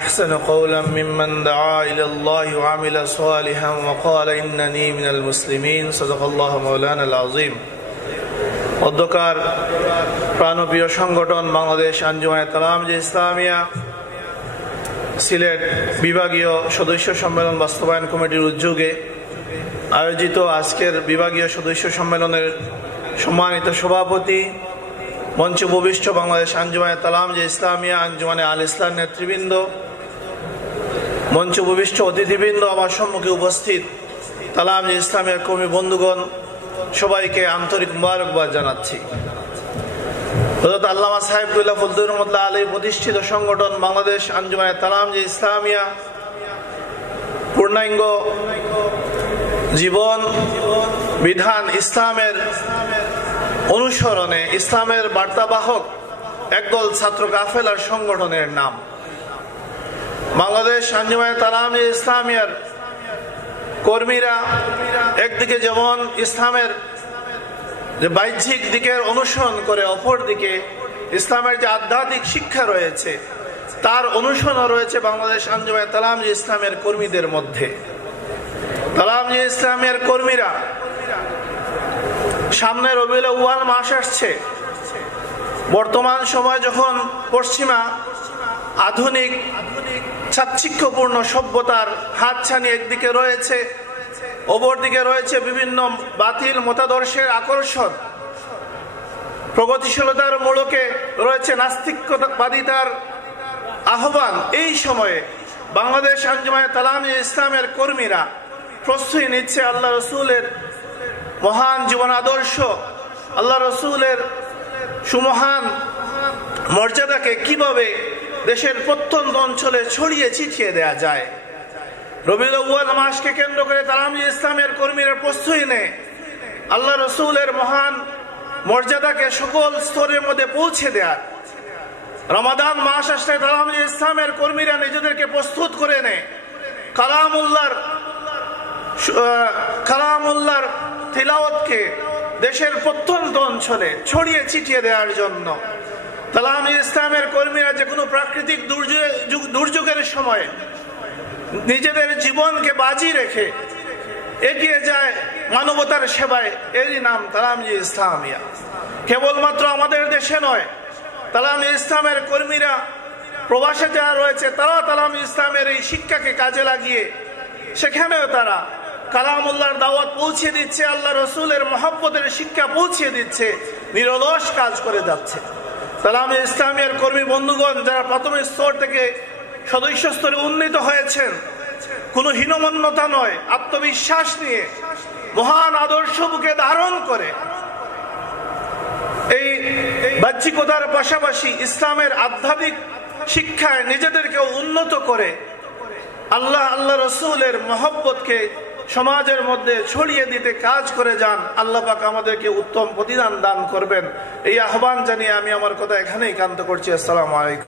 أحسن قولا ممن دعا إلى الله وعمل صالحا وقال إنني من المسلمين صدق الله مولانا العظيم। অধ্যকার প্রাণপ্রিয় সংগঠন বাংলাদেশ আঞ্জুমানে তালামীযে ইসলামিয়া সিলেট বিভাগীয় সদস্য সম্মেলন বাস্তবায়ন কমিটির উদ্যোগে আয়োজিত আজকের বিভাগীয় সদস্য সম্মেলনের সম্মানিত সভাপতি, মঞ্চ উপবিষ্ট বাংলাদেশ আঞ্জুমানে তালামীযে ইসলামিয়া আঞ্জুমানে আল ইসলাম নেতৃবৃন্দ, মঞ্চ উপবিষ্ট অতিথিবৃন্দ, আমার সম্মুখে উপস্থিত তালামীযে ইসলামিয়ার কর্মী বন্ধুগণ, সবাইকে আন্তরিক মোবারকবাদ জানাচ্ছি। হযরত আল্লামা সাহেবুল্লাহ ফজলুর রহমতুল্লাহ আলাইহি প্রতিষ্ঠিত সংগঠন বাংলাদেশ আঞ্জুমানে তালামীযে ইসলামিয়া পূর্ণাঙ্গ জীবন বিধান ইসলামের অনুসরণে ইসলামের বার্তাবাহক একদল ছাত্র কাফেলার সংগঠনের নাম। বাংলাদেশ আঞ্জুমানে তালামীযে ইসলামিয়ার কর্মীরা একদিকে যেমন ইসলামের যে বাহ্যিক দিকের অনুসরণ করে, অপরদিকে ইসলামের যে আধ্যাত্মিক শিক্ষা রয়েছে তার অনুসরণ রয়েছে বাংলাদেশ আঞ্জুমানে তালামীযে ইসলামের কর্মীদের মধ্যে। তালামীযে ইসলামের কর্মীরা সামনে রবিউল আউয়াল মাস আসছে। বর্তমান সময় যখন পশ্চিমা আধুনিক চাকচিক্যপূর্ণ সভ্যতার হাতছানি একদিকে রয়েছে, অপরদিকে রয়েছে বিভিন্ন বাতিল মতাদর্শের আকর্ষণ, প্রগতিশীলতার মোড়কে রয়েছে নাস্তিকবাদিতার আহ্বান। এই সময়ে বাংলাদেশ আঞ্জুমানে তালামীযে ইসলামের কর্মীরা প্রস্তুতি নিচ্ছে আল্লাহ রসুলের মহান জীবন আদর্শ, আল্লাহ রসুলের সুমহান মর্যাদাকে কিভাবে দেশের প্রত্যন্ত অঞ্চলে ছড়িয়ে ছিটিয়ে দেয়া যায়। রবিউল আউয়াল মাসকে কেন্দ্র করে তালামীযে ইসলামের কর্মীরা প্রস্তুতি নেয় আল্লাহ রসুলের মহান মর্যাদাকে সকল স্তরের মধ্যে পৌঁছে দেয়া। রমাদান মাস আসলে তালামীযে ইসলামের কর্মীরা নিজেদেরকে প্রস্তুত করে নেয় কালামুল্লাহর তিলাওয়াতকে দেশের প্রত্যন্ত অঞ্চলে ছড়িয়ে ছিটিয়ে দেওয়ার জন্য। তালামীযে ইসলামের কর্মীরা যে কোনো প্রাকৃতিক দুর্যোগের সময় নিজেদের জীবনকে বাজি রেখে এগিয়ে যায় মানবতার সেবায়, এরই নাম তালামীযে ইসলামিয়া। কেবলমাত্র আমাদের দেশে নয়, তালামীযে ইসলামের কর্মীরা প্রবাসে যারা রয়েছে তারা তালামীযে ইসলামের এই শিক্ষাকে কাজে লাগিয়ে সেখানেও তারা কালামুল্লাহর দাওয়াত পৌঁছে দিচ্ছে, আল্লাহ রসুলের মহব্বতের শিক্ষা পৌঁছে দিচ্ছে, নিরলস কাজ করে যাচ্ছে। তালামীযে ইসলামিয়ার কর্মী বন্ধুগণ যারা প্রাথমিক স্তর থেকে সদস্য স্তরে উন্নীত হয়েছেন, কোনো হীনমন্যতা নয়, আত্মবিশ্বাস নিয়ে মহান আদর্শ বুকে ধারণ করে এই বাহ্যিকতার পাশাপাশি ইসলামের আধ্যাত্মিক শিক্ষায় নিজেদেরকে উন্নত করে আল্লাহ রসুলের মহব্বতকে সমাজের মধ্যে ছড়িয়ে দিতে কাজ করে যান। আল্লাহ পাক আমাদেরকে উত্তম প্রতিদান দান করবেন, এই আহ্বান জানিয়ে আমি আমার কথা এখানেই ক্ষান্ত করছি। আসসালামু আলাইকুম।